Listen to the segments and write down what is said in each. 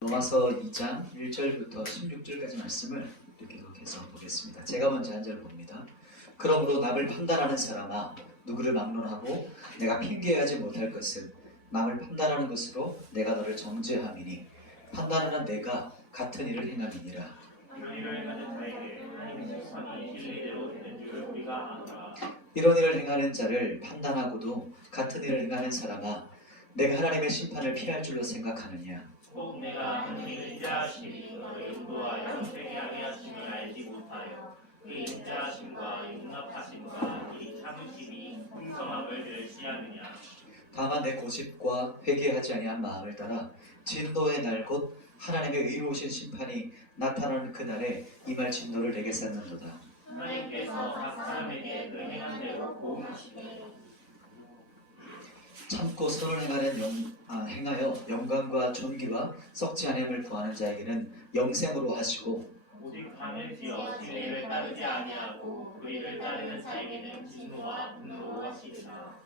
로마서 2장 1절부터 16절까지 말씀을 이렇게 계속 보겠습니다. 제가 먼저 한 절 봅니다. 그러므로 남을 판단하는 사람아, 누구를 막론하고 내가 핑계하지 못할 것은 남을 판단하는 것으로 내가 너를 정죄함이니 판단하는 내가 같은 일을 행함이니라. 이런 일을 행하는 자를 판단하고도 같은 일을 행하는 사람아, 내가 하나님의 심판을 피할 줄로 생각하느냐? 혹 내가 하나님의 인자하심이 너를 인도하여 되게 아니하심을 알지 못하여 그 인자하심과 용납하심과 이 참으심이 풍성함을 멸시하느냐. 다만 내 고집과 회개하지 아니한 마음을 따라 진노의 날 곧 하나님의 의로우신 심판이 나타나는 그날에 임할 진노를 내게 쌓는도다. 하나님께서 각 사람에게 그 행한 대로 보응하시되 참고 선을 행하여 영광과 존귀와 썩지 아니함을 구하는 자에게는 영생으로 하시고, 오직 밤을 지어 진리를 따르지 아니하고 의를 따르는 자에게는 진노와 분노로 하시리라.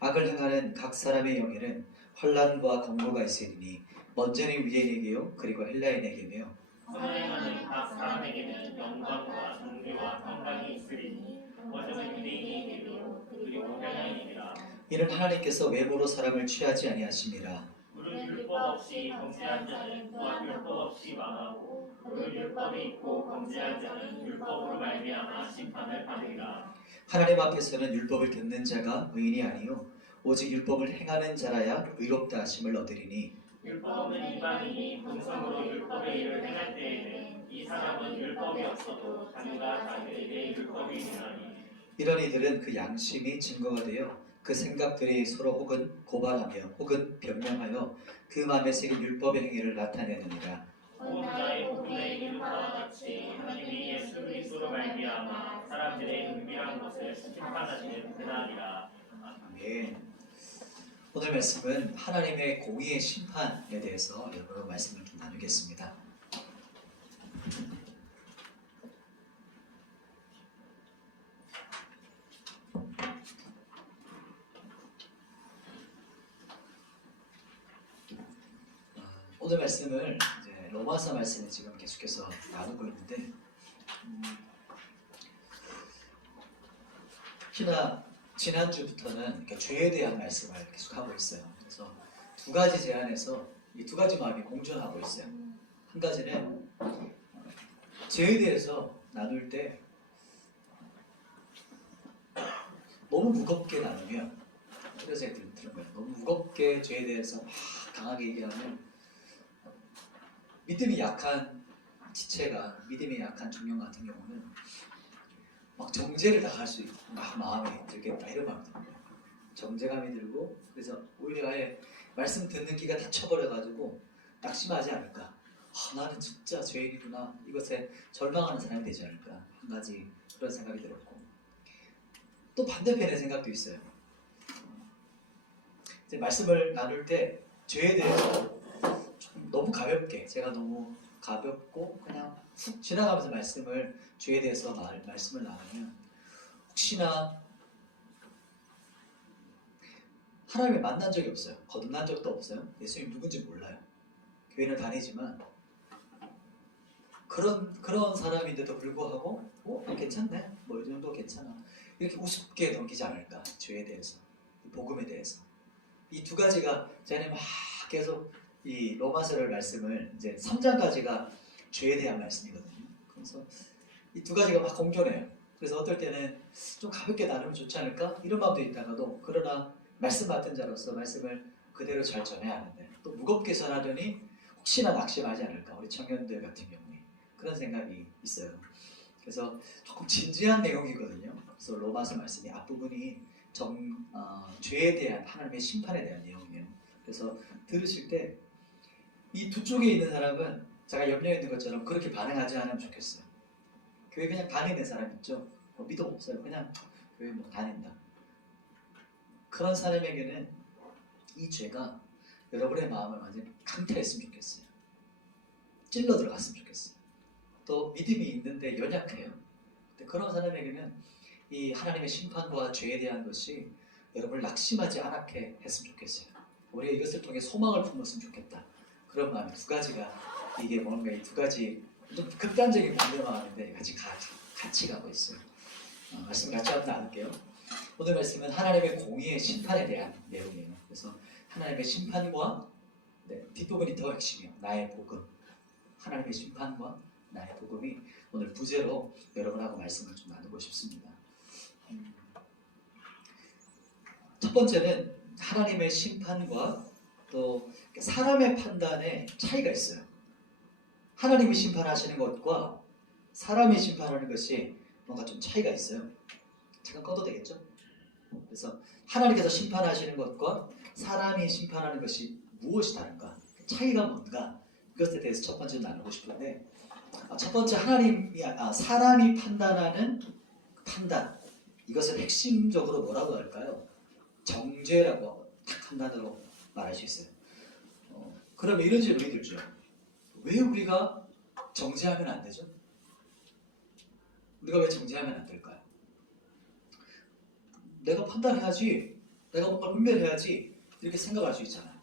악을 행하는 각 사람의 영에는 환난과 공고가 있으리니 먼저는 유대인에게요 그리고 헬라인에게며 선을 행하는 각 사람에게는 영광과 존귀와 평강이 있으리니 먼저는 유대인에게요 그리고 헬라인에게라. 이는 하나님께서 외모로 사람을 취하지 아니하심이라. 무릇 율법 없이 범죄한 자는 또한 율법 없이 망하고 무릇 율법이 있고 범죄한 자는 율법으로 말미암아 심판을 받으리라. 하나님 앞에서는 율법을 듣는 자가 의인이 아니요 오직 율법을 행하는 자라야 의롭다 하심을 얻으리니, 율법 없는 이방인이 본성으로 율법의 일을 행할 때에는 이 사람은 율법이 없어도 자기가 자기에게 율법이 있나니. 이런 이들은 그 양심이 증거가 되어 그 생각들이 서로 혹은 고발하며 혹은 변명하여 그 마음에 새긴 율법의 행위를 나타내느니라. 온 나의 복음에 이른 바와 같이 하나님이 예수 그리스도로 말미암아 사람들의 은밀한 것을 심판하시는 그날이라. 아멘. 오늘 말씀은 하나님의 공의의 심판에 대해서 여러분과 말씀을 좀 나누겠습니다. 오늘 말씀을 이제 로마서 말씀을 지금 계속해서 나누고 있는데, 특히나 지난주부터는 이렇게 죄에 대한 말씀을 계속하고 있어요. 그래서 두 가지 제안에서 이 두 가지 마음이 공존하고 있어요. 한 가지는 죄에 대해서 나눌 때 너무 무겁게 나누면, 그래서 들은 거예요. 너무 무겁게 죄에 대해서 막 강하게 얘기하면 믿음이 약한 지체가, 믿음이 약한 청년 같은 경우는 막 정죄를 당할 수 있고 막 마음에 들겠다 이런 마음이 들어요. 정죄감이 들고, 그래서 오히려 아예 말씀 듣는 기가 닫혀버려가지고 낙심하지 않을까. 나는 진짜 죄인이구나. 이것에 절망하는 사람이 되지 않을까. 한 가지 그런 생각이 들었고, 또 반대편의 생각도 있어요. 이제 말씀을 나눌 때 죄에 대해서 좀 너무 가볍게, 제가 너무 가볍고 그냥 훅 지나가면서 말씀을 죄에 대해서 말씀을 나누면 혹시나 하나님을 만난 적이 없어요. 거듭난 적도 없어요. 예수님 누군지 몰라요. 교회는 다니지만 그런 사람인데도 불구하고 괜찮네. 뭐 이 정도 괜찮아. 이렇게 우습게 넘기지 않을까. 죄에 대해서, 복음에 대해서. 이 두 가지가 제가 막 계속 이 로마서를 말씀을 이제 3장까지가 죄에 대한 말씀이거든요. 그래서 이 두 가지가 막 공존해요. 그래서 어떨 때는 좀 가볍게 나누면 좋지 않을까? 이런 마음도 있다가도, 그러나 말씀 받은 자로서 말씀을 그대로 잘 전해야 하는데 또 무겁게 전하더니 혹시나 낙심하지 않을까? 우리 청년들 같은 경우에 그런 생각이 있어요. 그래서 조금 진지한 내용이거든요. 그래서 로마서 말씀이 앞부분이 죄에 대한 하나님의 심판에 대한 내용이에요. 그래서 들으실 때 이 두 쪽에 있는 사람은 제가 염려에 있는 것처럼 그렇게 반응하지 않으면 좋겠어요. 교회 그냥 다니는 사람 있죠? 믿음 없어요. 그냥 교회 뭐 다닌다. 그런 사람에게는 이 죄가 여러분의 마음을 완전히 강타했으면 좋겠어요. 찔러 들어갔으면 좋겠어요. 또 믿음이 있는데 연약해요. 근데 그런 사람에게는 이 하나님의 심판과 죄에 대한 것이 여러분을 낙심하지 않게 했으면 좋겠어요. 우리가 이것을 통해 소망을 품었으면 좋겠다. 그런 마음이 두 가지가 이게 뭔가 이 두 가지 좀 극단적인 공명하는데 같이 가고 있어요. 말씀 같이 한번 나눌게요. 오늘 말씀은 하나님의 공의의 심판에 대한 내용이에요. 그래서 하나님의 심판과 뒷부분이 더 핵심이에요. 나의 복음. 하나님의 심판과 나의 복음이 오늘 부제로 여러분하고 말씀을 좀 나누고 싶습니다. 첫 번째는 하나님의 심판과 또 사람의 판단에 차이가 있어요. 하나님이 심판하시는 것과 사람이 심판하는 것이 뭔가 좀 차이가 있어요. 잠깐 꺼도 되겠죠? 그래서 하나님께서 심판하시는 것과 사람이 심판하는 것이 무엇이 다른가? 차이가 뭔가? 그것에 대해서 첫 번째 나누고 싶은데, 첫 번째 사람이 판단하는 판단, 이것을 핵심적으로 뭐라고 할까요? 정죄라고 딱 한 단어로 말할 수 있어요. 그러면 이런 질문이 들죠. 왜 우리가 정죄하면 안 되죠? 우리가 왜 정죄하면 안 될까요? 내가 판단해야지, 내가 뭔가 분별해야지 이렇게 생각할 수 있잖아요.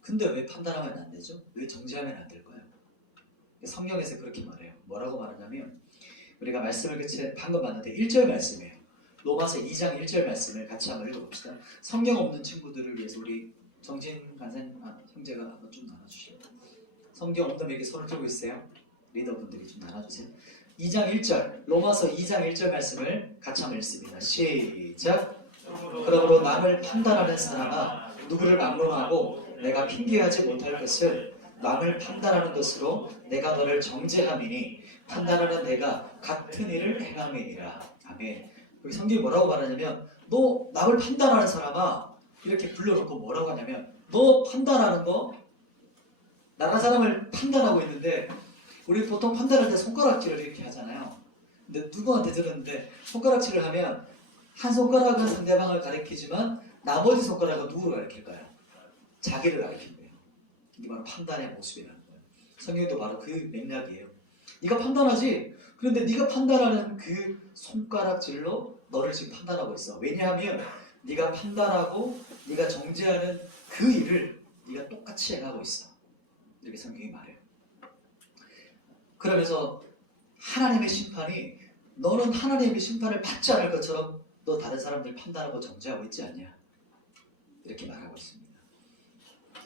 근데 왜 판단하면 안 되죠? 왜 정죄하면 안 될까요? 성경에서 그렇게 말해요. 뭐라고 말하냐면 우리가 말씀을 방금 봤는데 1절 말씀이에요. 로마서 2장 1절 말씀을 같이 한번 읽어봅시다. 성경 없는 친구들을 위해서 우리 정진 간사님, 형제가 한번 좀 나눠주시죠. 성경 없는 분에게 손을 들고 있어요. 리더분들이 좀 나눠주세요. 2장 1절, 로마서 2장 1절 말씀을 같이 한번 읽습니다. 시작. 그러므로 남을 판단하는 사람아, 누구를 막론하고 내가 핑계하지 못할 것을 남을 판단하는 것으로 내가 너를 정죄함이니 판단하는 내가 같은 일을 행함이니라. 아멘. 여기 성경이 뭐라고 말하냐면, 너 남을 판단하는 사람아, 이렇게 불러놓고 뭐라고 하냐면, 너 판단하는 거, 나란 사람을 판단하고 있는데, 우리 보통 판단할 때 손가락질을 이렇게 하잖아요. 근데 누구한테 들었는데 손가락질을 하면 한 손가락은 상대방을 가리키지만 나머지 손가락은 누구를 가리킬까요? 자기를 가리킨 거예요. 이게 바로 판단의 모습이라는 거예요. 성경도 바로 그 맥락이에요. 네가 판단하지? 그런데 네가 판단하는 그 손가락질로 너를 지금 판단하고 있어. 왜냐하면 네가 판단하고 네가 정죄하는 그 일을 네가 똑같이 행하고 있어. 이렇게 성경이 말해요. 그러면서 하나님의 심판이, 너는 하나님의 심판을 받지 않을 것처럼 너 다른 사람들 판단하고 정죄하고 있지 않냐, 이렇게 말하고 있습니다.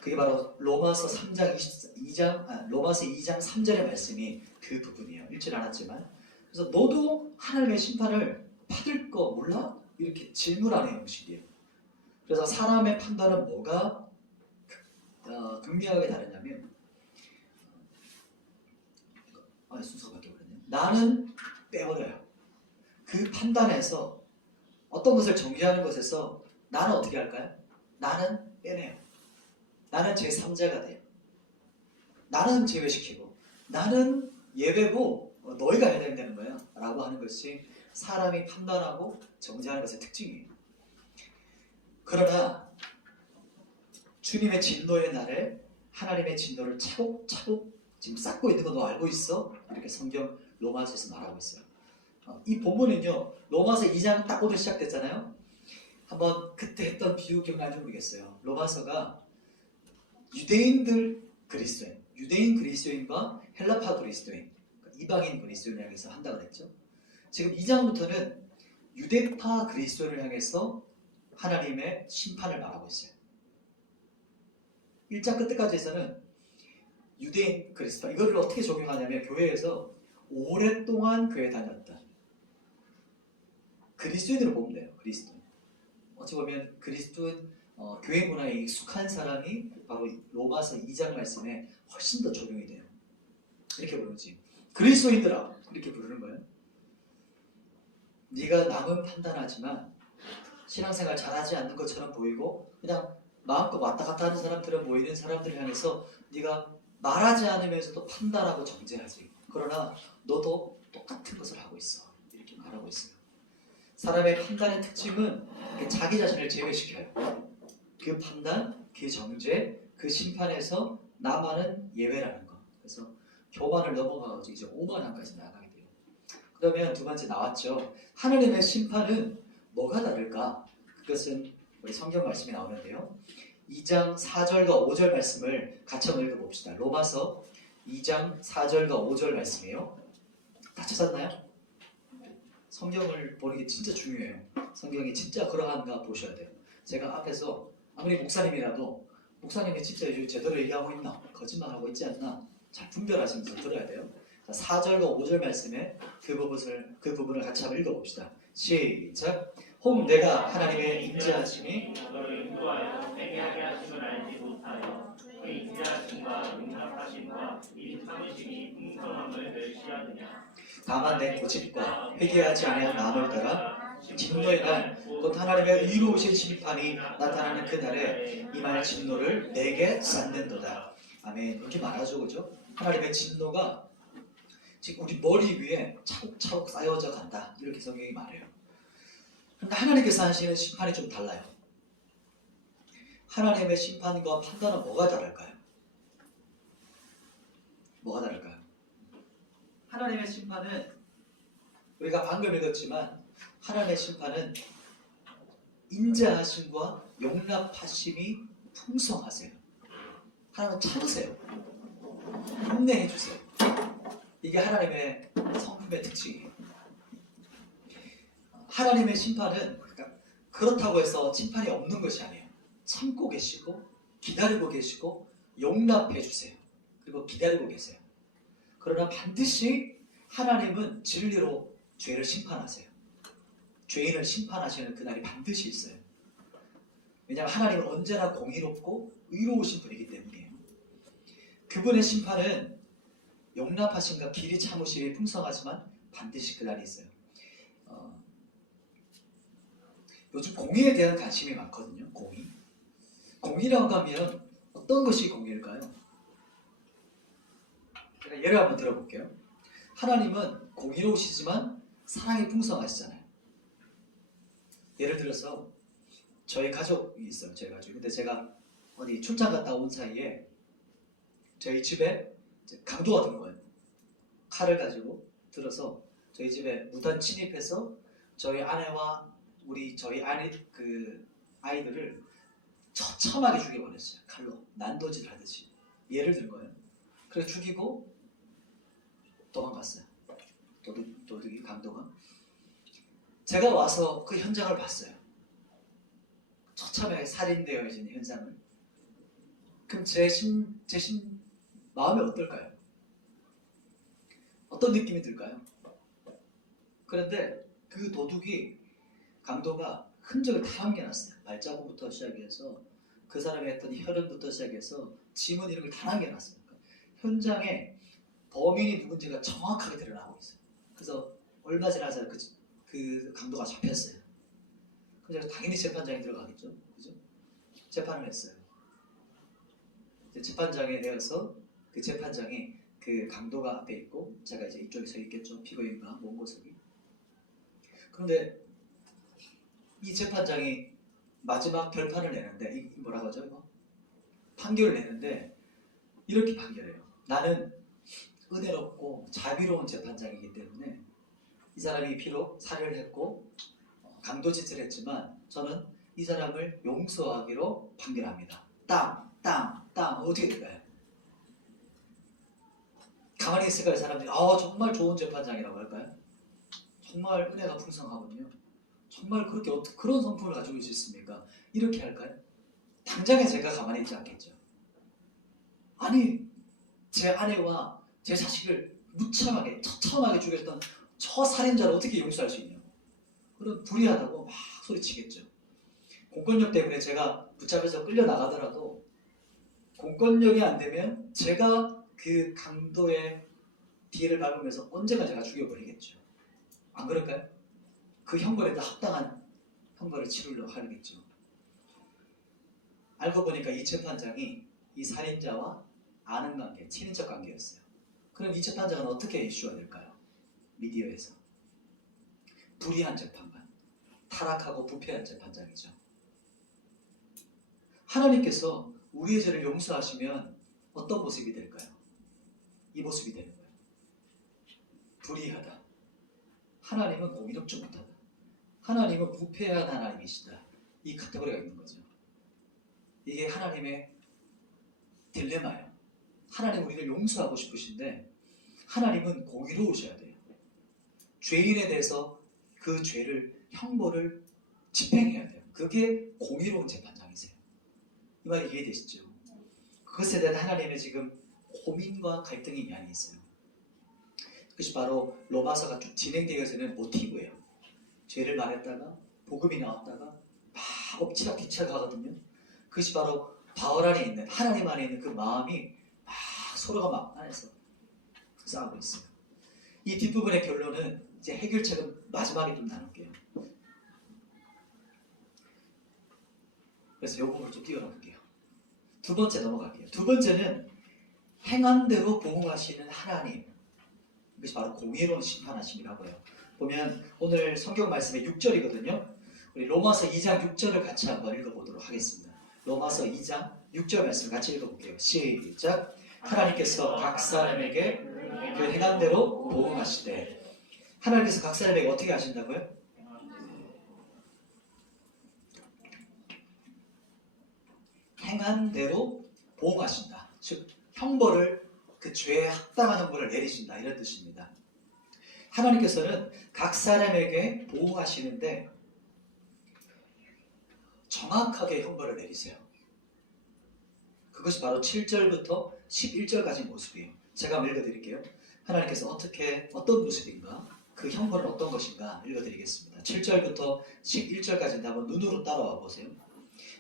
그게 바로 로마서 2장 3절의 말씀이 그 부분이에요. 읽질 않았지만, 그래서 너도 하나님의 심판을 받을 거 몰라? 이렇게 질문하는 형식이에요. 그래서 사람의 판단은 뭐가 극명하게 다르냐면, 순서가 바뀌어버렸네요. 나는 빼버려요. 그 판단에서 어떤 것을 정죄하는 것에서 나는 어떻게 할까요? 나는 빼내요. 나는 제3자가 돼요. 나는 제외시키고, 나는 예외고 너희가 해야 된다는 거예요 라고 하는 것이 사람이 판단하고 정죄하는 것의 특징이에요. 그러나 주님의 진노의 날에 하나님의 진노를 차곡차곡 지금 쌓고 있는 거 너 알고 있어? 이렇게 성경 로마서에서 말하고 있어요. 이 본문은요, 로마서 2장 딱 오늘 시작됐잖아요. 한번 그때 했던 비유 기억나는지 모르겠어요. 로마서가 유대인들 그리스도인, 유대인 그리스도인과 헬라파 그리스도인, 이방인 그리스도인을 향해서 한다고 했죠. 지금 2장부터는 유대파 그리스도인을 향해서 하나님의 심판을 말하고 있어요. 1장 끝까지에서는 유대인 그리스도, 이거를 어떻게 적용하냐면, 교회에서 오랫동안 교회 다녔다 그리스도인으로 보면 돼요. 그리스도인. 어찌 보면 그리스도인 교회 문화에 익숙한 사람이 바로 로마서 2장 말씀에 훨씬 더 적용이 돼요. 이렇게 부르지. 그리스도인들아, 이렇게 부르는 거예요. 네가 남은 판단하지만 신앙생활 잘하지 않는 것처럼 보이고 그냥 마음껏 왔다 갔다 하는 사람들은 모이는 사람들을 향해서 네가 말하지 않으면서도 판단하고 정죄하지. 그러나 너도 똑같은 것을 하고 있어. 이렇게 말하고 있어요. 사람의 판단의 특징은 자기 자신을 제외시켜요. 그 판단, 그 정죄, 그 심판에서 나만은 예외라는 거. 그래서 교만을 넘어가서 이제 오만함까지 나가게 돼요. 그러면 두 번째 나왔죠. 하나님의 심판은 뭐가 다를까? 그것은 우리 성경 말씀이 나오는데요. 2장 4절과 5절 말씀을 같이 한번 읽어봅시다. 로마서 2장 4절과 5절 말씀이에요. 다 찾았나요? 성경을 보는 게 진짜 중요해요. 성경이 진짜 그러한가 보셔야 돼요. 제가 앞에서 아무리 목사님이라도 목사님이 진짜 제대로 얘기하고 있나 거짓말하고 있지 않나 잘 분별하시면서 들어야 돼요. 4절과 5절 말씀에 그 부분을 같이 한번 읽어봅시다. 시작. 혹 내가 하나님의 인자하심이 너를 인도하여 회개하게 하심을 알지 못하여 그 인자하심과 용납하심과 이 참으심이 풍성함을 멸시하느냐. 다만 내 고집과 회개하지 아니한 마음을 따라 진노의 날 곧 하나님의 의로우신 심판이 나타나는 그날에 임할 진노를 내게 쌓는도다. 아멘. 이렇게 말하죠, 그죠? 하나님의 진노가 지금 우리 머리 위에 차곡차곡 쌓여져 간다. 이렇게 성경이 말해요. 그런데 하나님께서 하시는 심판이 좀 달라요. 하나님의 심판과 판단은 뭐가 다를까요? 뭐가 다를까요? 하나님의 심판은 우리가 방금 읽었지만 하나님의 심판은 인자하심과 용납하심이 풍성하세요. 하나님은 참으세요. 인내해 주세요. 이게 하나님의 성품의 특징이에요. 하나님의 심판은 그렇다고 해서 심판이 없는 것이 아니에요. 참고 계시고 기다리고 계시고 용납해 주세요. 그리고 기다리고 계세요. 그러나 반드시 하나님은 진리로 죄를 심판하세요. 죄인을 심판하시는 그날이 반드시 있어요. 왜냐하면 하나님은 언제나 공의롭고 의로우신 분이기 때문이에요. 그분의 심판은 용납하심과 길이 참으심이 풍성하지만 반드시 그날이 있어요. 요즘 공의에 대한 관심이 많거든요. 공의라고 하면 어떤 것이 공의일까요? 제가 예를 한번 들어볼게요. 하나님은 공의로우시지만 사랑이 풍성하시잖아요. 예를 들어서 저희 가족이 있어요. 저희 가족. 근데 제가 어디 출장 갔다 온 사이에 저희 집에 강도가 든 거예요. 칼을 가지고 들어서 저희 집에 무단 침입해서 저희 아내와 저희 아이들을 처참하게 죽여버렸어요. 칼로 난도질 하듯이. 예를 든 거예요. 그래서 죽이고 도망갔어요. 도둑이 강도가. 제가 와서 그 현장을 봤어요. 처참하게 살인되어진 현장을. 그럼 제 마음이 어떨까요? 어떤 느낌이 들까요? 그런데 그 강도가 흔적을 다 남겨놨어요. 발자국부터 시작해서 그 사람이 했던 혈흔부터 시작해서 지문 이런 걸 다 남겨놨어요. 현장에 범인이 누군지가 정확하게 드러나고 있어요. 그래서 얼마 지나서 그 강도가 잡혔어요. 그래서 당연히 재판장에 들어가겠죠. 그죠? 재판을 했어요. 재판장에 내어서 그 재판장이 그 강도가 앞에 있고 제가 이제 이쪽에 서 있겠죠. 피고인과 원고석이. 그런데 이 재판장이 마지막 결판을 내는데 뭐라고 하죠? 이거? 판결을 내는데 이렇게 판결해요. 나는 은혜롭고 자비로운 재판장이기 때문에 이 사람이 비록 살해를 했고 강도짓을 했지만 저는 이 사람을 용서하기로 판결합니다. 땅 어떻게 될까요? 가만히 있을까요? 사람들이 정말 좋은 재판장이라고 할까요? 정말 은혜가 풍성하군요. 정말 그런 성품을 가지고 있을 수 있습니까? 이렇게 할까요? 당장에 제가 가만히 있지 않겠죠. 아니 제 아내와 제 자식을 처참하게 죽였던 저 살인자를 어떻게 용서할 수 있냐고. 그럼 불의하다고 막 소리치겠죠. 공권력 때문에 제가 붙잡혀서 끌려나가더라도 공권력이 안 되면 제가 그 강도의 뒤를 밟으면서 언젠가 제가 죽여버리겠죠. 안 그럴까요? 그 형벌에 합당한 형벌을 치르려고 하겠죠. 알고 보니까 이 재판장이 이 살인자와 아는 관계, 친인척 관계였어요. 그럼 이 재판장은 어떻게 이슈가 될까요? 미디어에서. 불의한 재판관, 타락하고 부패한 재판장이죠. 하나님께서 우리의 죄를 용서하시면 어떤 모습이 될까요? 이 모습이 되는 거예요. 불의하다. 하나님은 공의롭지 못하다. 하나님은 부패한 하나님이시다. 이 카테고리가 있는 거죠. 이게 하나님의 딜레마예요. 하나님 우리를 용서하고 싶으신데 하나님은 공의로우셔야 돼요. 죄인에 대해서 그 죄를 형벌을 집행해야 돼요. 그게 공의로운 재판장이세요. 이 말이 이해되시죠? 그것에 대한 하나님의 지금 고민과 갈등이 많이 있어요. 그것이 바로 로마서가 쭉 진행되어서는 모티브예요. 죄를 말했다가 복음이 나왔다가 막 엎치락 뒤치락 하거든요. 그것이 바로 바울 안에 있는 하나님 안에 있는 그 마음이 막 서로가 막 안에서 싸우고 있어요. 이 뒷부분의 결론은 이제 해결책은 마지막에 좀 나눌게요. 그래서 이 부분을 좀 띄워놓을게요. 두 번째 넘어갈게요. 두 번째는 행한 대로 보응하시는 하나님. 이것이 바로 공의로운 심판하심이라고요. 보면 오늘 성경 말씀의 6절이거든요. 우리 로마서 2장 6절을 같이 한번 읽어보도록 하겠습니다. 로마서 2장 6절 말씀을 같이 읽어볼게요. 시작. 하나님께서 각 사람에게 그 행한 대로 보응하시되. 하나님께서 각 사람에게 어떻게 하신다고요? 행한 대로 보응하신다. 즉 형벌을 그 죄에 합당한 형벌을 내리신다 이런 뜻입니다. 하나님께서는 각 사람에게 보응하시는데 정확하게 형벌을 내리세요. 그것이 바로 7절부터 11절까지 모습이에요. 제가 한번 읽어드릴게요. 하나님께서 어떤 모습인가, 그 형벌은 어떤 것인가 읽어드리겠습니다. 7절부터 11절까지 한번 눈으로 따라와 보세요.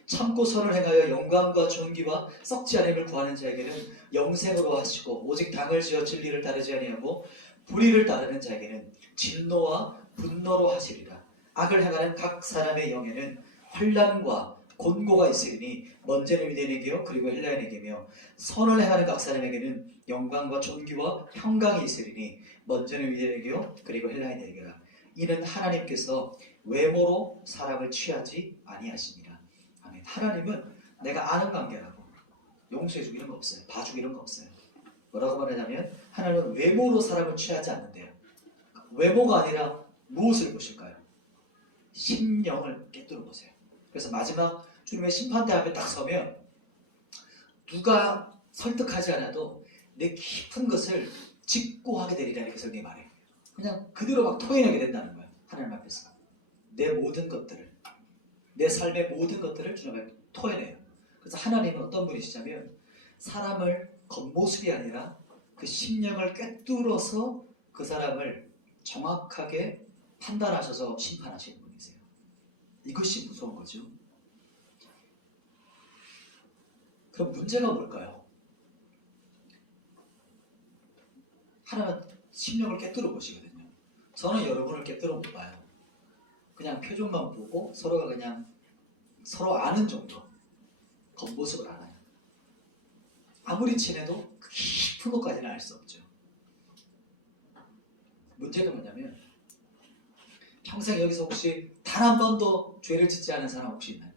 참고 선을 행하여 영광과 존귀와 썩지 않음을 구하는 자에게는 영생으로 하시고 오직 당을 지어 진리를 따르지 아니하고 불의를 따르는 자에게는 진노와 분노로 하시리라. 악을 행하는 각 사람의 영에는 환난과 곤고가 있으리니 먼저는 유대인에게요 그리고 헬라인에게며 선을 행하는 각 사람에게는 영광과 존귀와 평강이 있으리니 먼저는 유대인에게요 그리고 헬라인에게라. 이는 하나님께서 외모로 사람을 취하지 아니하시니라. 아멘. 하나님은 내가 아는 관계라고 용서해주고 이런 거 없어요. 봐주고 이런 거 없어요. 뭐라고 말하냐면 하나님은 외모로 사람을 취하지 않는데요. 외모가 아니라 무엇을 보실까요? 심령을 깨뜨려 보세요. 그래서 마지막 주님의 심판대 앞에 딱 서면 누가 설득하지 않아도 내 깊은 것을 직고하게 되리라 이렇게 성경이 말해요. 그냥 그대로 막 토해내게 된다는 거예요. 하나님 앞에서 내 모든 것들을, 내 삶의 모든 것들을 주님 앞에 토해내요. 그래서 하나님은 어떤 분이시냐면 사람을 겉모습이 아니라 그 심령을 꿰뚫어서 그 사람을 정확하게 판단하셔서 심판하시는 분이세요. 이것이 무서운 거죠. 그럼 문제가 뭘까요? 하나님은 심령을 깨뜨려 보시거든요. 저는 여러분을 깨뜨려 못 봐요. 그냥 표정만 보고 서로가 그냥 서로 아는 정도, 겉모습을 알아요. 아무리 친해도 깊은 것까지는 알 수 없죠. 문제가 뭐냐면 평생 여기서 혹시 단 한 번도 죄를 짓지 않은 사람 혹시 있나요?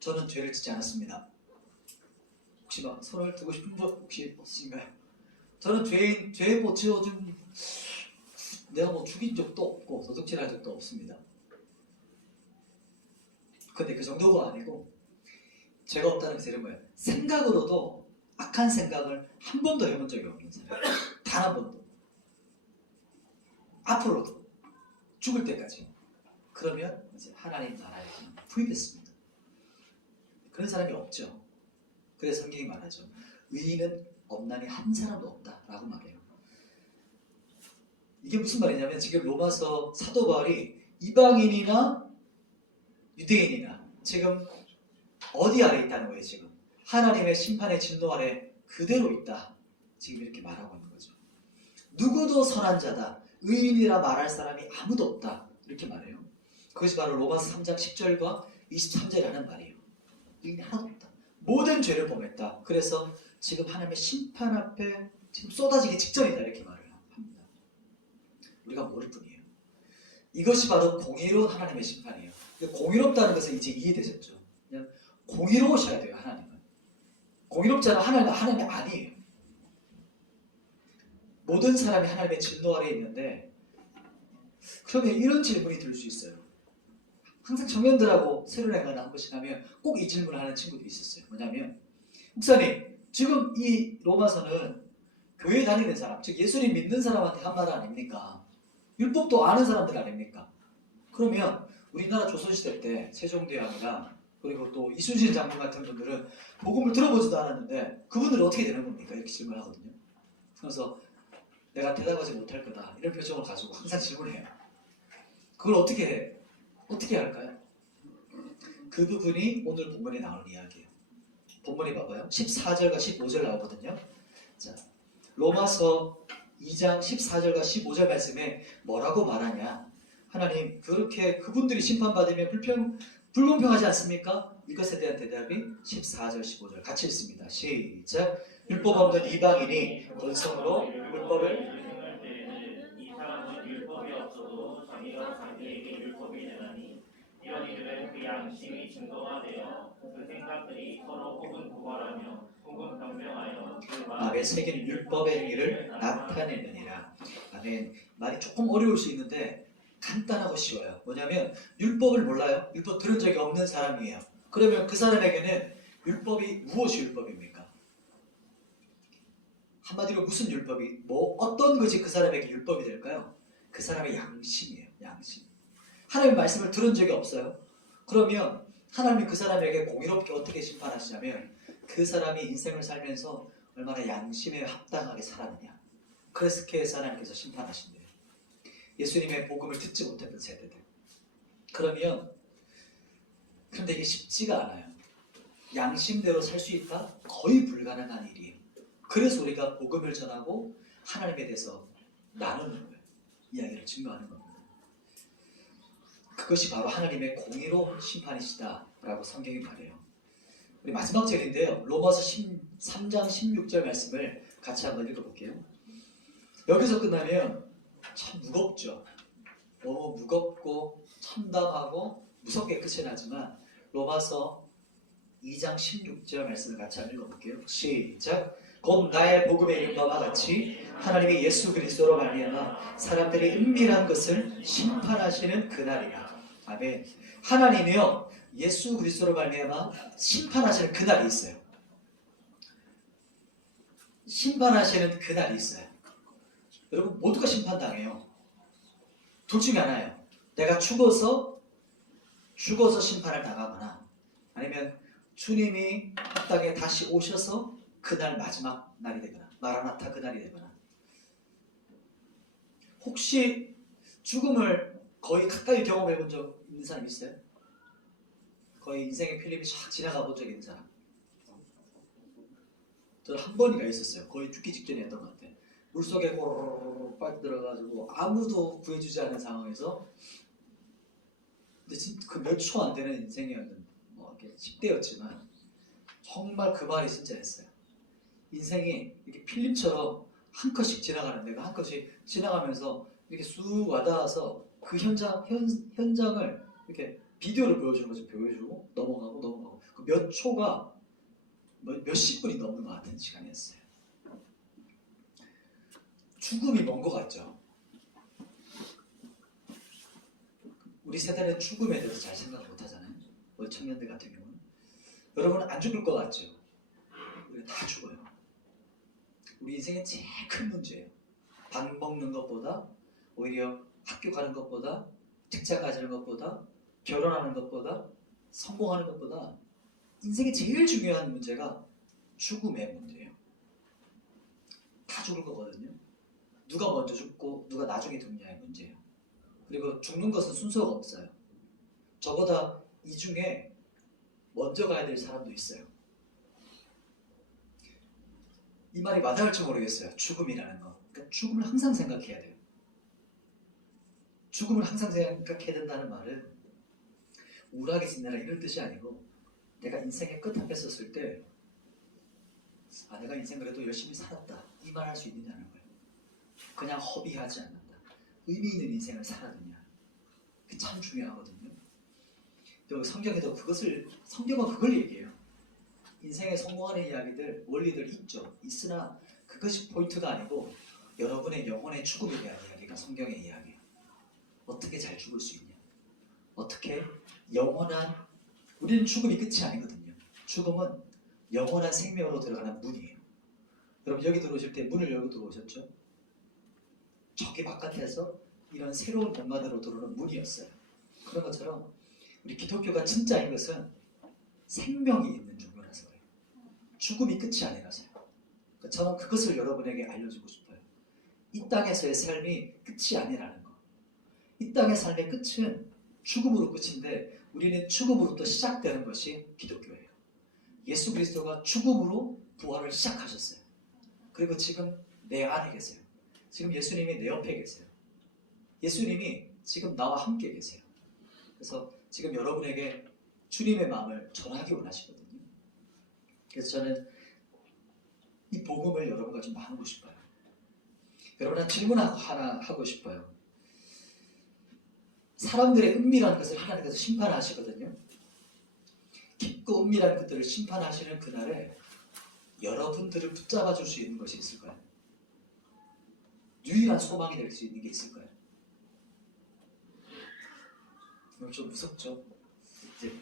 저는 죄를 짓지 않았습니다. 혹시 막 손을 두고 싶은 분 혹시 없으신가요? 저는 죄 뭐 지어준 내가 뭐 죽인 적도 없고 도둑질한 적도 없습니다. 근데 그 정도가 아니고 죄가 없다는 것은 이런 거예요. 생각으로도 악한 생각을 한 번도 해본 적이 없는 사람. 단 한 번도. 앞으로도 죽을 때까지. 그러면 이제 하나님 나라에 후입했습니다. 그런 사람이 없죠. 그래서 성경이 말하죠. 의인은 없나니 한 사람도 없다라고 말해요. 이게 무슨 말이냐면 지금 로마서 사도 바울이 이방인이나 유대인이나 지금 어디 아래 있다는 거예요. 지금 하나님의 심판의 진노 아래 그대로 있다. 지금 이렇게 말하고 있는 거죠. 누구도 선한 자다. 의인이라 말할 사람이 아무도 없다. 이렇게 말해요. 그것이 바로 로마서 3장 10절과 23절이라는 말이에요. 의인이 하나도 없다. 모든 죄를 범했다. 그래서 지금 하나님의 심판 앞에 지금 쏟아지기 직전이다. 이렇게 말을 합니다. 우리가 모를 뿐이에요. 이것이 바로 공의로운 하나님의 심판이에요. 공의롭다는 것은 이제 이해되셨죠? 그냥 공의로우셔야 돼요. 하나님은. 공의롭지 않은 하나님이 아니에요. 모든 사람이 하나님의 진노 아래에 있는데 그러면 이런 질문이 들 수 있어요. 항상 청년들하고 세련회관을 한 번씩 하면 꼭 이 질문을 하는 친구들이 있었어요. 뭐냐면 목사님 지금 이 로마서는 교회 다니는 사람, 즉 예수님 믿는 사람한테 한 말 아닙니까? 율법도 아는 사람들 아닙니까? 그러면 우리나라 조선시대 때 세종대왕이랑 그리고 또 이순신 장군 같은 분들은 복음을 들어보지도 않았는데 그분들은 어떻게 되는 겁니까? 이렇게 질문하거든요. 그래서 내가 대답하지 못할 거다 이런 표정을 가지고 항상 질문해요. 그걸 어떻게 할까요? 그 부분이 오늘 본문에 나오는 이야기예요. 본문에 봐봐요. 14절과 15절 나오거든요. 자, 로마서 2장 14절과 15절 말씀에 뭐라고 말하냐? 하나님 그렇게 그분들이 심판받으면 불공평하지 않습니까? 이것에 대한 대답이 14절 15절 같이 읽습니다. 시작. 율법 없는 이방인이 본성으로 율법을 이 사람은 율법이 없어도 자기가 자기에게 율법이 되나니 이런 이들은 그 양심이 증거가 되어 그 생각들이 서로 혹은 고발하며 혹은 변명하여 아멘. 세계는 율법의 행위를 나타내느니라. 아멘. 말이 조금 어려울 수 있는데 간단하고 쉬워요. 뭐냐면 율법을 몰라요. 율법 들은 적이 없는 사람이에요. 그러면 그 사람에게는 율법이 무엇이 율법입니까? 한마디로 무슨 율법이 어떤 것이 그 사람에게 율법이 될까요? 그 사람의 양심이에요. 양심. 하나님의 말씀을 들은 적이 없어요. 그러면 하나님이 그 사람에게 공의롭게 어떻게 심판하시냐면 그 사람이 인생을 살면서 얼마나 양심에 합당하게 살았느냐. 그렇게 해서 하나님께서 심판하신대요. 예수님의 복음을 듣지 못했던 세대들. 그런데 이게 쉽지가 않아요. 양심대로 살 수 있다? 거의 불가능한 일이에요. 그래서 우리가 복음을 전하고 하나님에 대해서 나누는 거예요. 이야기를 증거하는 겁니다. 그것이 바로 하나님의 공의로운 심판이시다라고 성경이 말해요. 우리 마지막 절인데요. 로마서 3장 16절 말씀을 같이 한번 읽어볼게요. 여기서 끝나면 참 무겁죠. 너무 무겁고 참담하고 무섭게 끝이 나지만 로마서 2장 16절 말씀을 같이 한번 읽어볼게요. 시작. 곧 나의 복음에 이른 바와 같이 하나님이 예수 그리스도로 말미암아 사람들의 은밀한 것을 심판하시는 그날이라. 아멘. 하나님이요 예수 그리스도로 말미암아 심판하시는 그날이 있어요. 심판하시는 그날이 있어요. 여러분 모두가 심판당해요. 둘 중에 하나예요. 내가 죽어서 심판을 당하거나 아니면 주님이 이 땅에 다시 오셔서 그날 마지막 날이 되거나 마라나타 그날이 되거나. 혹시 죽음을 거의 가까이 경험해 본 적 있는 사람 있어요? 거의 인생의 필름이 쫙 지나가 본 적 있는 사람? 저는 한 번이가 있었어요. 거의 죽기 직전에 했던 것 같아요. 물속에 꼬르륵 빠져들어가지고 아무도 구해주지 않은 상황에서 근데 그 몇 초 안 되는 인생이었는 이렇게 10대였지만 정말 그 말이 진짜였어요. 인생이 이렇게 필름처럼 한 컷씩 지나가는 데가 한 컷씩 지나가면서 이렇게 쑥 와닿아서 그 현장을 이렇게 비디오를 보여주는 거죠. 보여주고 넘어가고 그 몇 초가 몇십 분이 넘는 것 같은 시간이었어요. 죽음이 먼 것 같죠. 우리 세대는 죽음에 대해서 잘 생각 못 하잖아요. 우리 청년들 같은 경우는. 여러분 안 죽을 것 같죠? 우리 다 죽어요. 우리 인생의 제일 큰 문제예요. 밥 먹는 것보다 오히려 학교 가는 것보다 직장 가지는 것보다 결혼하는 것보다 성공하는 것보다 인생의 제일 중요한 문제가 죽음의 문제예요. 다 죽을 거거든요. 누가 먼저 죽고 누가 나중에 죽느냐의 문제예요. 그리고 죽는 것은 순서가 없어요. 저보다 이 중에 먼저 가야 될 사람도 있어요. 이 말이 맞아할지 모르겠어요. 죽음이라는 거. 그러니까 죽음을 항상 생각해야 돼요. 죽음을 항상 생각해야 된다는 말은 우울하게 지내라 이런 뜻이 아니고 내가 인생의 끝 앞에 섰을 때 내가 인생 그래도 열심히 살았다 이 말 할 수 있느냐는 거예요. 그냥 허비하지 않는다. 의미 있는 인생을 살았느냐. 그게 참 중요하거든요. 또 성경은 그걸 얘기해요. 인생에 성공하는 이야기들, 원리들 있죠. 있으나 그것이 포인트가 아니고 여러분의 영혼의 죽음에 대한 이야기가 성경의 이야기예요. 어떻게 잘 죽을 수 있냐. 어떻게? 영원한, 우리는 죽음이 끝이 아니거든요. 죽음은 영원한 생명으로 들어가는 문이에요. 여러분 여기 들어오실 때 문을 열고 들어오셨죠? 저기 바깥에서 이런 새로운 공간으로 들어오는 문이었어요. 그런 것처럼 우리 기독교가 진짜인 것은 생명이 있는 종교라서 그래요. 죽음이 끝이 아니라서요. 그러니까 저는 그것을 여러분에게 알려주고 싶어요. 이 땅에서의 삶이 끝이 아니라는 거. 이 땅의 삶의 끝은 죽음으로 끝인데 우리는 죽음으로부터 시작되는 것이 기독교예요. 예수 그리스도가 죽음으로 부활을 시작하셨어요. 그리고 지금 내 안에 계세요. 지금 예수님이 내 옆에 계세요. 예수님이 지금 나와 함께 계세요. 그래서 지금 여러분에게 주님의 마음을 전하기 원하시거든요. 그래서 저는 이 복음을 여러분과 좀 나누고 싶어요. 여러분한테 질문 하나 하고 싶어요. 사람들의 은밀한 것을 하나님께서 심판하시거든요. 깊고 은밀한 것들을 심판하시는 그날에 여러분들을 붙잡아 줄 수 있는 것이 있을까요? 유일한 소망이 될 수 있는 게 있을까요? 좀 무섭죠?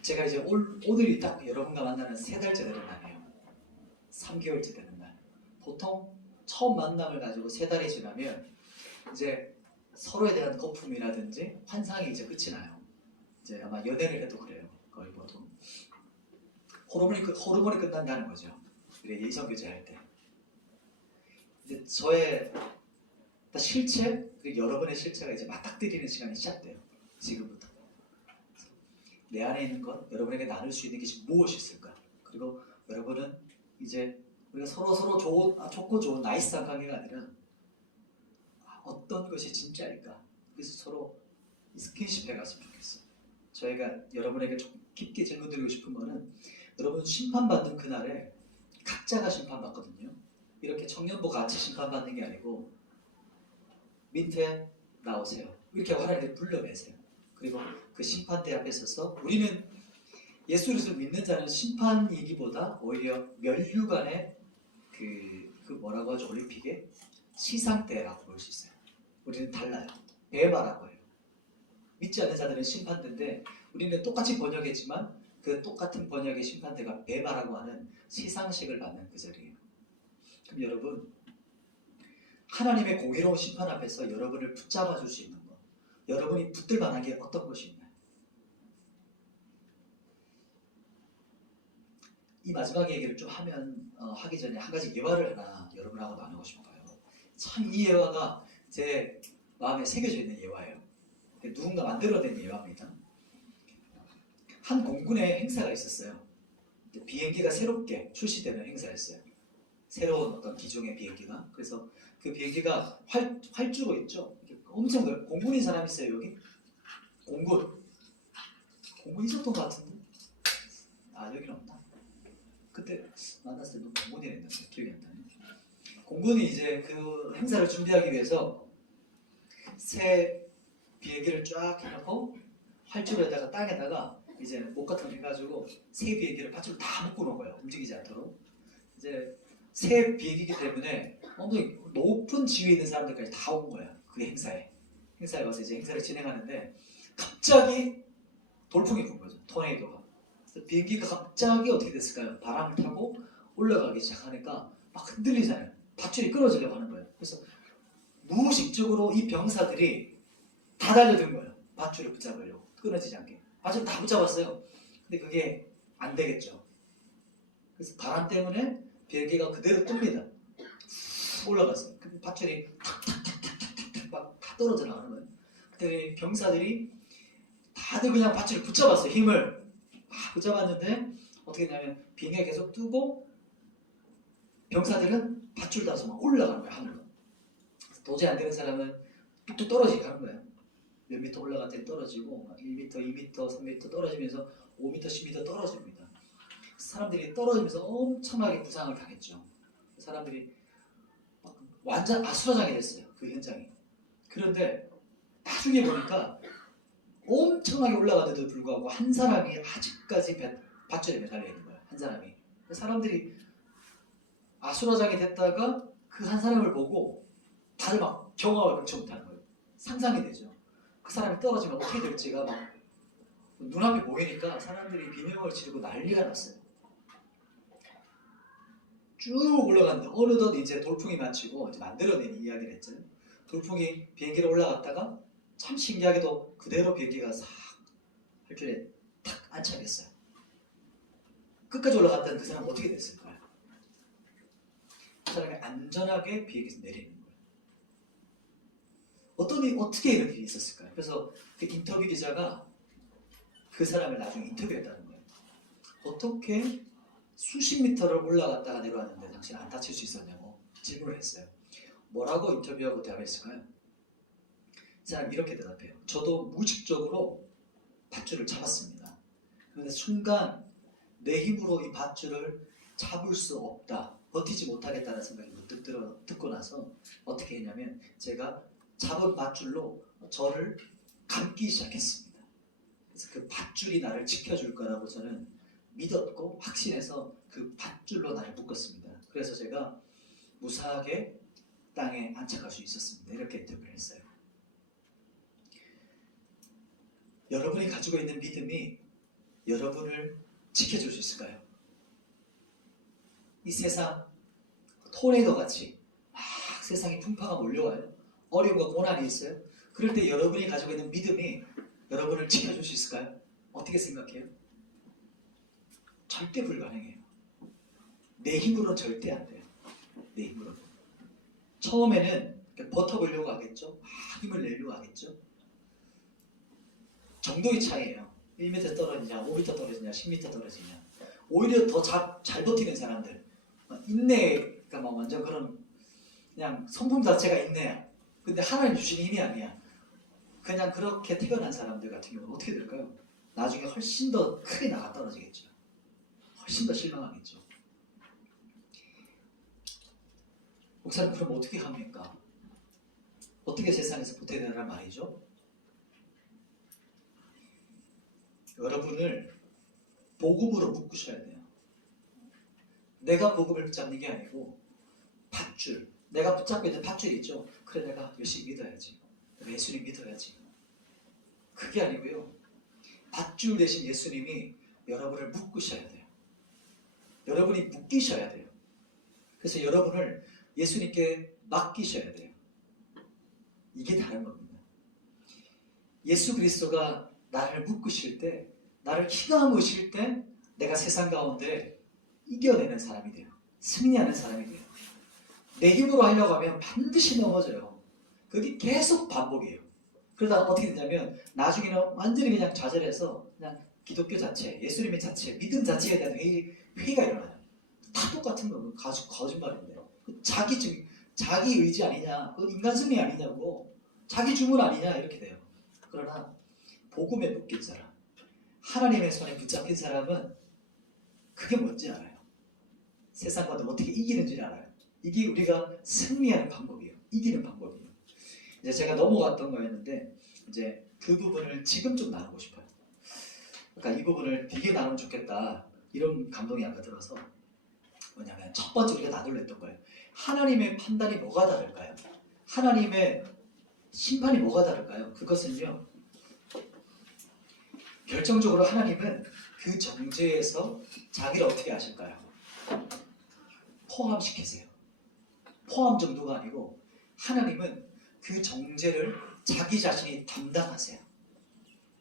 제가 이제 오늘이 딱 여러분과 만나는 3달째 되는 날이에요. 3개월째 되는 날. 보통 처음 만남을 가지고 3달이 지나면 이제 서로에 대한 거품이라든지 환상이 이제 끝이 나요. 이제 아마 연애를 해도 그래요. 거의 보통 호르몬이 끝난다는 거죠. 그래 예성교제 할 때. 이제 저의 실체 그리고 여러분의 실체가 이제 맞닥뜨리는 시간이 시작돼요. 지금부터. 내 안에 있는 것, 여러분에게 나눌 수 있는 것이 무엇이 있을까? 그리고 여러분은 이제 우리가 서로 좋고 좋은 나이스한 관계가 아니라 어떤 것이 진짜일까? 그래서 서로 스킨십 해갔으면 좋겠어요. 저희가 여러분에게 좀 깊게 질문 드리고 싶은 거는 여러분 심판받는 그날에 각자가 심판받거든요. 이렇게 청년부 같이 심판받는 게 아니고 밑에 나오세요. 이렇게 하나님께 불러내세요. 그리고 그 심판대 앞에 서서 우리는 예수 그리스도를 믿는 자는 심판이기보다 오히려 면류관의 그 뭐라고 하죠? 올림픽의 시상대라고 볼 수 있어요. 우리는 달라요. 베마라고 해요. 믿지 않는 자들은 심판대인데 우리는 똑같이 번역했지만 그 똑같은 번역의 심판대가 베마라고 하는 시상식을 받는 그 자리예요. 그럼 여러분 하나님의 공의로운 심판 앞에서 여러분을 붙잡아 줄 수 있는 것, 여러분이 붙들 만한 게 어떤 것이 있나요? 이 마지막 얘기를 좀 하기 전에 한 가지 예화를 하나 여러분하고 나누고 싶어요. 참 이 예화가 제 마음에 새겨져 있는 예화예요. 누군가 만들어낸 예화입니다. 한 공군의 행사가 있었어요. 비행기가 새롭게 출시되는 행사였어요. 새로운 어떤 기종의 비행기가. 그래서 그 비행기가 활주로 있죠. 엄청 공군인 사람 있어요 여기? 공군 있었던 것 같은데? 아 여기는 없나? 그때 만났을 때 너무 공군이 했는데 기억이 안 나네. 공군이 이제 그 행사를 준비하기 위해서 새 비행기를 쫙 해놓고 활주로에다가 땅에다가 이제 목 같은 거 해가지고 새 비행기를 밧줄로 다 묶어 놓은 거예요. 움직이지 않도록. 이제 새 비행기이기 때문에 엄청 높은 지위에 있는 사람들까지 다 온 거야. 그 행사에 와서 이제 행사를 진행하는데 갑자기 돌풍이 분 거죠. 토네이도가. 그래서 비행기가 갑자기 어떻게 됐을까요? 바람을 타고 올라가기 시작하니까 막 흔들리잖아요. 밧줄이 끊어지려고 하는 거예요. 그래서 무의식적으로 이 병사들이 다 달려든 거예요. 밧줄을 붙잡으려고. 끊어지지 않게. 밧줄을 다 붙잡았어요. 근데 그게 안 되겠죠. 그래서 바람 때문에 비행기가 그대로 뜹니다. 올라갔어요. 그 밧줄이 탁탁탁탁탁탁 막 다 떨어져 나가는 거예요. 그때 병사들이 다들 그냥 밧줄을 붙잡았어요. 힘을 막 붙잡았는데 어떻게 했냐면 비행기가 계속 뜨고 병사들은 밧줄 닿아서 막 올라가는 거예요. 하늘로. 도저히 안 되는 사람은 뚝뚝 떨어지게 하는 거예요. 몇 미터 올라갔더니 떨어지고 1m, 2m, 3m 떨어지면서 5m, 10m 떨어집니다. 사람들이 떨어지면서 엄청나게 부상을 당했죠. 사람들이 완전 아수라장이 됐어요. 그 현장이. 그런데 나중에 보니까 엄청나게 올라갔는데도 불구하고 한 사람이 아직까지 밧줄에 매달려 있는 거예요. 한 사람이. 사람들이 아수라장이 됐다가 그 한 사람을 보고 다들 막 경악을 금치 못하는 거예요. 상상이 되죠. 그 사람이 떨어지면 어떻게 될지가 막 눈앞에 보이니까 사람들이 비명을 지르고 난리가 났어요. 쭉 올라갔는데 어느덧 이제 돌풍이 마치고 이제 만들어낸 이야기를 했죠. 돌풍이 비행기를 올라갔다가 참 신기하게도 그대로 비행기가 싹 이렇게 탁 안착했어요. 끝까지 올라갔다는 그 사람은 어떻게 됐을까요? 그 사람이 안전하게 비행기에서 내리는 거예요. 어떻게 이런 일이 있었을까요? 그래서 그 인터뷰 기자가 그 사람을 나중에 인터뷰했다는 거예요. 어떻게 수십 미터를 올라갔다가 내려왔는데 당신은 안 다칠 수 있었냐고 질문을 했어요. 뭐라고 인터뷰하고 대답했을까요? 이 사람이 이렇게 대답해요. 저도 무의식적으로 밧줄을 잡았습니다. 그런데 순간 내 힘으로 이 밧줄을 잡을 수 없다, 버티지 못하겠다는 생각이 문득 듣고 나서 어떻게 했냐면 제가 잡은 밧줄로 저를 감기 시작했습니다. 그래서 그 밧줄이 나를 지켜줄 거라고 저는 믿었고 확신해서 그 밧줄로 나를 묶었습니다. 그래서 제가 무사하게 땅에 안착할 수 있었습니다. 이렇게 인터뷰를 했어요. 여러분이 가지고 있는 믿음이 여러분을 지켜줄 수 있을까요? 이 세상 토네이도 같이 막 세상에 풍파가 몰려와요. 어려움과 고난이 있어요. 그럴 때 여러분이 가지고 있는 믿음이 여러분을 지켜줄 수 있을까요? 어떻게 생각해요? 절대 불가능해요. 내 힘으로는 절대 안 돼요. 내 힘으로는. 처음에는 버텨보려고 하겠죠. 막 힘을 내려고 하겠죠. 정도의 차이예요. 1m 떨어지냐, 5m 떨어지냐, 10m 떨어지냐. 오히려 더 잘 버티는 사람들, 인내가 막 완전 그런 그냥 성품 자체가 인내야. 근데 하나님 주신 힘이 아니야. 그냥 그렇게 태어난 사람들 같은 경우는 어떻게 될까요? 나중에 훨씬 더 크게 나가 떨어지겠죠. 훨씬 더 실망하겠죠. 목사님 그럼 어떻게 합니까? 어떻게 세상에서 버텨야 되란 말이죠? 여러분을 복음으로 묶으셔야 돼요. 내가 복음을 붙잡는 게 아니고 밧줄, 내가 붙잡고 있는 밧줄 있죠? 그래 내가 열심히 믿어야지, 내가 예수님 믿어야지. 그게 아니고요, 밧줄 대신 예수님이 여러분을 묶으셔야 돼요. 여러분이 묶이셔야 돼요. 그래서 여러분을 예수님께 맡기셔야 돼요. 이게 다른 겁니다. 예수 그리스도가 나를 묶으실 때, 나를 휘감으실 때 내가 세상 가운데 이겨내는 사람이 돼요. 승리하는 사람이 돼요. 내 힘으로 하려고 하면 반드시 넘어져요. 그게 계속 반복이에요. 그러다 어떻게 되냐면 나중에는 완전히 그냥 좌절해서 그냥 기독교 자체, 예수님의 자체, 믿음 자체에 대한 회의가 일어나요. 다 똑같은 거고 거짓말인데 자기 의지 아니냐, 그건 인간 승리 아니냐고, 자기 주문 아니냐 이렇게 돼요. 그러나 복음에 묶인 사람, 하나님의 손에 붙잡힌 사람은 그게 뭔지 알아요. 세상과도 어떻게 이기는지 알아요. 이게 우리가 승리하는 방법이에요. 이기는 방법이에요. 이제 제가 넘어갔던 거였는데 이제 그 부분을 지금 좀 나누고 싶어요. 그러니까 이 부분을 되게 나누면 좋겠다, 이런 감동이 아까 들어서, 뭐냐면 첫 번째 우리가 나누려 했던 거예요. 하나님의 판단이 뭐가 다를까요? 하나님의 심판이 뭐가 다를까요? 그것은요, 결정적으로 하나님은 그 정죄에서 자기를 어떻게 하실까요? 포함시키세요. 포함 정도가 아니고 하나님은 그 정죄를 자기 자신이 담당하세요.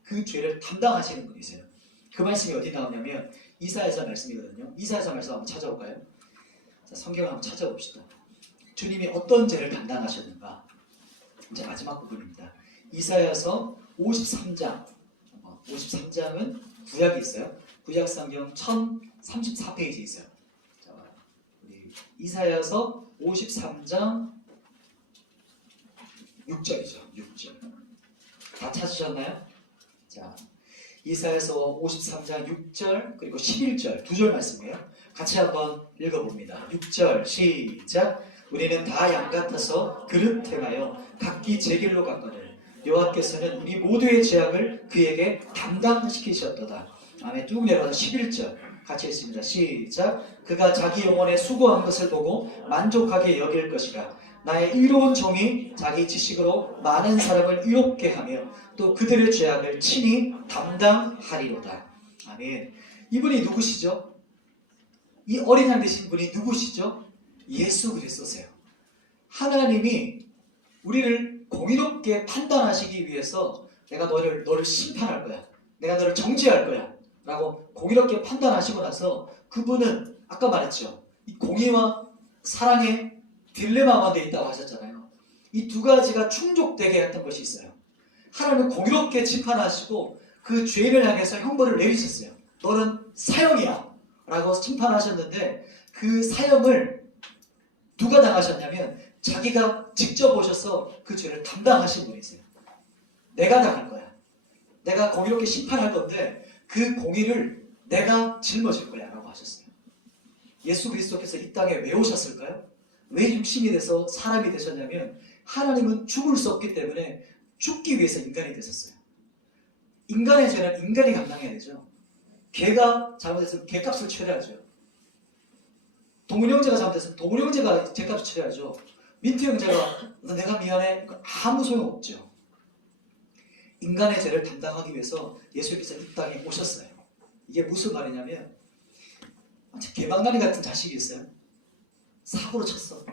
그 죄를 담당하시는 분이세요. 그 말씀이 어디 나오냐면 이사야서 말씀이거든요. 이사야서 말씀 한번 찾아볼까요? 자, 성경을 한번 찾아봅시다. 주님이 어떤 죄를 담당하셨는가? 이제 마지막 부분입니다. 이사야서 53장. 53장은 구약이 있어요. 구약 성경 1034페이지 있어요. 자, 우리 이사야서 53장 6절이죠. 6절. 다 찾으셨나요? 자, 이사야서 53장 6절 그리고 11절 두 절 말씀이에요. 같이 한번 읽어봅니다. 6절 시작. 우리는 다 양 같아서 그릇 행하여 각기 제 길로 갔거늘 여호와께서는 우리 모두의 죄악을 그에게 담당시키셨도다. 아멘. 쭉 내려가서 11절 같이 읽습니다. 시작. 그가 자기 영혼에 수고한 것을 보고 만족하게 여길 것이라. 나의 의로운 종이 자기 지식으로 많은 사람을 의롭게 하며 또 그들의 죄악을 친히 담당하리로다. 아멘. 이분이 누구시죠? 이 어린 양 되신 분이 누구시죠? 예수 그리스도세요. 하나님이 우리를 공의롭게 판단하시기 위해서 내가 너를 심판할 거야. 내가 너를 정죄할 거야. 라고 공의롭게 판단하시고 나서 그분은 아까 말했죠. 이 공의와 사랑의 딜레마 가운데 있다고 하셨잖아요. 이 두 가지가 충족되게 했던 것이 있어요. 하나님은 공의롭게 심판하시고 그 죄인을 향해서 형벌을 내리셨어요. 너는 사형이야 라고 심판하셨는데 그 사형을 누가 당하셨냐면 자기가 직접 오셔서 그 죄를 담당하신 분이세요. 내가 당할 거야. 내가 공의롭게 심판할 건데 그 공의를 내가 짊어질 거야 라고 하셨어요. 예수 그리스도께서 이 땅에 왜 오셨을까요? 왜 육신이 돼서 사람이 되셨냐면 하나님은 죽을 수 없기 때문에 죽기 위해서 인간이 되셨어요. 인간의 죄는 인간이 감당해야 되죠. 개가 잘못했으면 개값을 치러야죠. 동물 형제가 잘못했으면 동물 형제가 죄값을 치러야죠. 민트 형제가 내가 미안해 아무 소용없죠. 인간의 죄를 담당하기 위해서 예수님께서 이 땅에 오셨어요. 이게 무슨 말이냐면 개방나니 같은 자식이 있어요. 사고로 쳤어.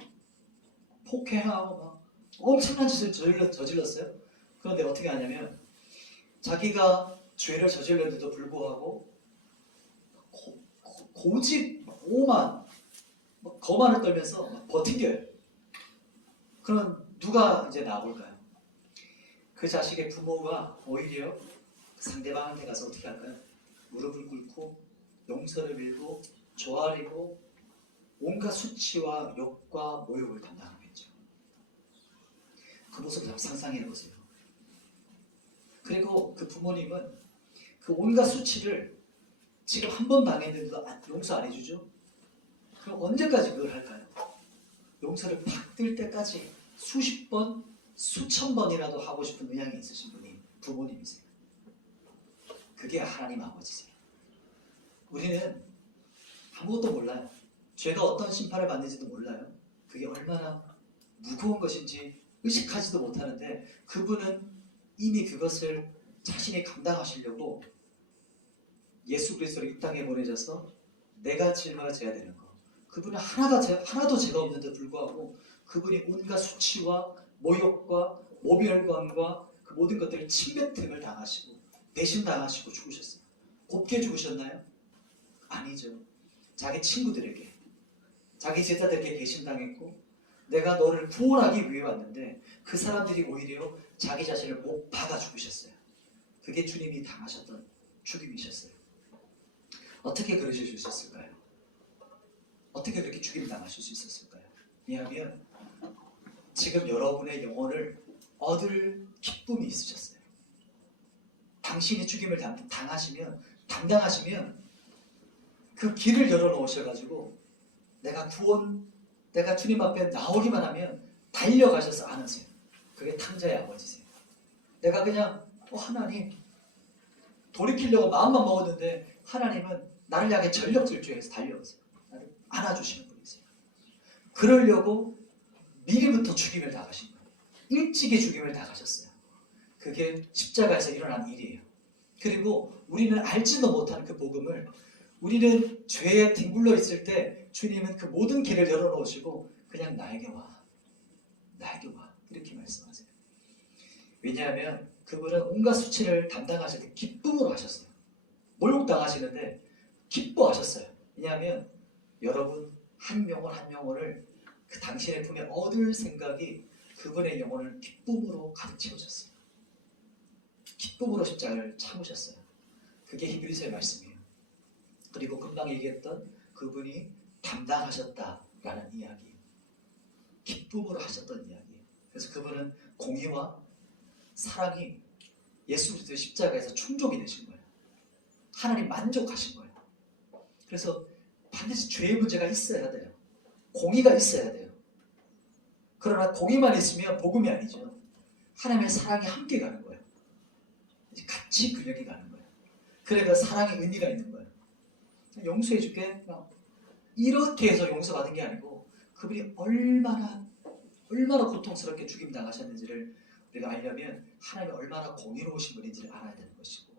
폭행하고 막 엄청난 짓을 저질렀어요. 그런데 어떻게 하냐면 자기가 죄를 저질렀는데도 불구하고 고집 오만 거만을 떨면서 막 버티겨요. 그럼 누가 이제 나올까요? 그 자식의 부모가 오히려 상대방한테 가서 어떻게 할까요? 무릎을 꿇고 용서를 빌고 조아리고 온갖 수치와 욕과 모욕을 담당하겠죠. 그 모습을 한번 상상해 보세요. 그리고 그 부모님은 그 온갖 수치를 지금 한 번 당했는데도 용서 안 해주죠? 그럼 언제까지 그걸 할까요? 용서를 받을 때까지 수십 번, 수천 번이라도 하고 싶은 의향이 있으신 분이 부모님이세요. 그게 하나님 아버지세요. 우리는 아무것도 몰라요. 죄가 어떤 심판을 받는지도 몰라요. 그게 얼마나 무거운 것인지 의식하지도 못하는데 그분은 이미 그것을 자신이 감당하시려고 예수 그리스도를 이 땅에 보내셔서 내가 짊어져야 되는 거. 그분은 하나도 죄가 없는데 불구하고 그분이 온갖 수치와 모욕과 모멸감과 그 모든 것들을 침뱉음을 당하시고 배신당하시고 죽으셨어요. 곱게 죽으셨나요? 아니죠. 자기 친구들에게 자기 제자들에게 배신당했고 내가 너를 구원하기 위해 왔는데 그 사람들이 오히려 자기 자신을 못 박아 죽으셨어요. 그게 주님이 당하셨던 죽임이셨어요. 어떻게 그러실 수 있었을까요? 어떻게 그렇게 죽임 당하실 수 있었을까요? 왜냐하면 지금 여러분의 영혼을 얻을 기쁨이 있으셨어요. 당신이 죽임을 담당하시면 그 길을 열어놓으셔가지고 내가 주님 앞에 나오기만 하면 달려가셔서 안으세요. 그게 탕자의 아버지세요. 내가 그냥 하나님 돌이키려고 마음만 먹었는데 하나님은 나를 향해 전력 질주해서 달려오세요. 나를 안아주시는 분이세요. 그러려고 미리부터 죽임을 당하신 거예요. 일찍이 죽임을 당하셨어요. 그게 십자가에서 일어난 일이에요. 그리고 우리는 알지도 못하는 그 복음을 우리는 죄에 뒹굴러 있을 때 주님은 그 모든 길을 열어놓으시고 그냥 나에게 와 이렇게 말씀하세요. 왜냐하면 그분은 온갖 수치를 담당하실 때 기쁨으로 하셨어요. 모욕당하시는데 기뻐하셨어요. 왜냐하면 여러분 한 영혼을 그 당신의 품에 얻을 생각이 그분의 영혼을 기쁨으로 가득 채우셨어요. 기쁨으로 십자가를 참으셨어요. 그게 히브리서의 말씀이에요. 그리고 금방 얘기했던 그분이 담당하셨다라는 이야기, 기쁨으로 하셨던 이야기. 그래서 그분은 공의와 사랑이 예수 그리스도의 십자가에서 충족이 되신 거예요. 하나님 만족하신 거예요. 그래서 반드시 죄의 문제가 있어야 돼요. 공의가 있어야 돼요. 그러나 공의만 있으면 복음이 아니죠. 하나님의 사랑이 함께 가는 거예요. 같이 균형이 가는 거예요. 그러니까 사랑의 의미가 있는 거예요. 용서해줄게 이렇게 해서 용서받은 게 아니고 그분이 얼마나 얼마나 고통스럽게 죽임 당하셨는지를 우리가 알려면 하나님이 얼마나 공의로우신 분인지를 알아야 되는 것이고,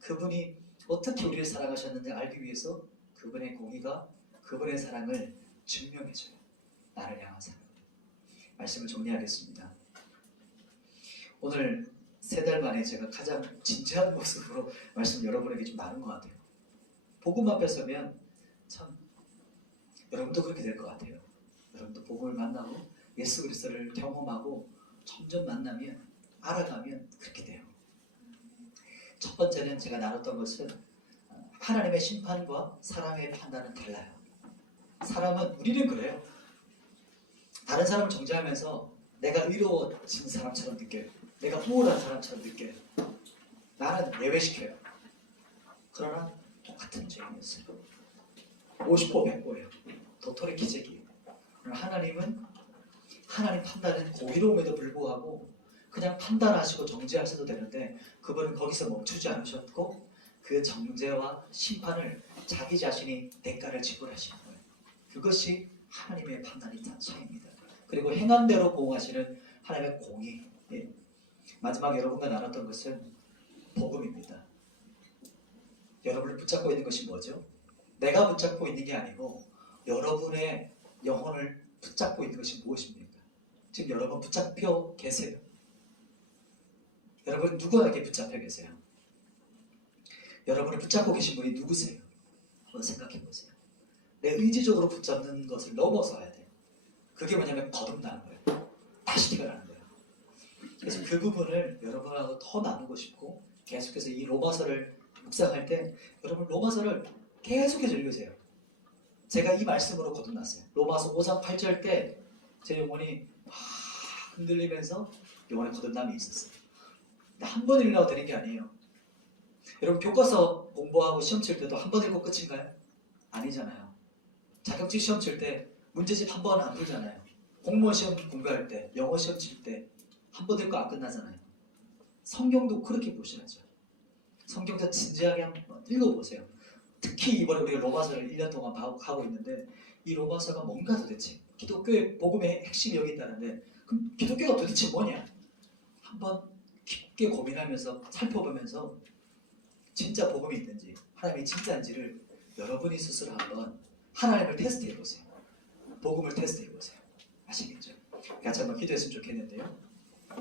그분이 어떻게 우리를 사랑하셨는지 알기 위해서 그분의 공의가 그분의 사랑을 증명해줘요. 나를 향한 사랑. 말씀을 정리하겠습니다. 오늘 3달 만에 제가 가장 진지한 모습으로 말씀 여러분에게 좀 나눈 것 같아요. 복음 앞에 서면 참 여러분도 그렇게 될 것 같아요. 여러분도 복음을 만나고 예수 그리스도를 경험하고 점점 만나면, 알아가면 그렇게 돼요. 첫 번째는 제가 나눴던 것은 하나님의 심판과 사람의 판단은 달라요. 사람은, 우리는 그래요. 다른 사람을 정죄하면서 내가 의로워진 사람처럼 느껴요. 내가 우월한 사람처럼 느껴요. 나는 예외시켜요. 그러나 똑같은 죄인이었어요. 50보 100보예요. 도토리 기적이에요. 그러나 하나님은, 하나님 판단은 공의로움에도 불구하고 그냥 판단하시고 정죄하셔도 되는데 그분은 거기서 멈추지 않으셨고 그 정죄와 심판을 자기 자신이 대가를 지불하시는 거예요. 그것이 하나님의 판단의 차이입니다. 그리고 행한 대로 보응하시는 하나님의 공의. 예. 마지막 여러분과 나눴던 것은 복음입니다. 여러분을 붙잡고 있는 것이 뭐죠? 내가 붙잡고 있는 게 아니고 여러분의 영혼을 붙잡고 있는 것이 무엇입니까? 지금 여러분 붙잡혀 계세요. 여러분 누구에게 붙잡혀 계세요? 여러분을 붙잡고 계신 분이 누구세요? 한번 생각해 보세요. 내 의지적으로 붙잡는 것을 넘어서야 돼요. 그게 뭐냐면 거듭나는 거예요. 다시 태어나는 거예요. 그래서 그 부분을 여러분하고 더 나누고 싶고, 계속해서 이 로마서를 묵상할 때 여러분 로마서를 계속해서 읽으세요. 제가 이 말씀으로 거듭났어요. 로마서 5장 8절 때 제 영혼이 막 흔들리면서 영혼의 거듭남이 있었어요. 근데 한 번 읽으려고 되는 게 아니에요. 여러분 교과서 공부하고 시험 칠 때도 한 번 읽고 끝인가요? 아니잖아요. 자격증 시험 칠 때 문제집 한 번 안 풀잖아요. 공무원 시험 공부할 때, 영어 시험 칠 때 한 번 읽고 안 끝나잖아요. 성경도 그렇게 보셔야죠. 성경도 진지하게 한번 읽어보세요. 특히 이번에 우리가 로마서를 1년 동안 하고 있는데 이 로마서가 뭔가 도대체, 기독교의 복음의 핵심이 여기 있다는데 그럼 기독교가 도대체 뭐냐? 한번 깊게 고민하면서 살펴보면서 진짜 복음이 있는지, 하나님이 진짜인지를 여러분이 스스로 한번 하나님을 테스트해보세요. 복음을 테스트해보세요. 아시겠죠? 같이 한번 기도했으면 좋겠는데요.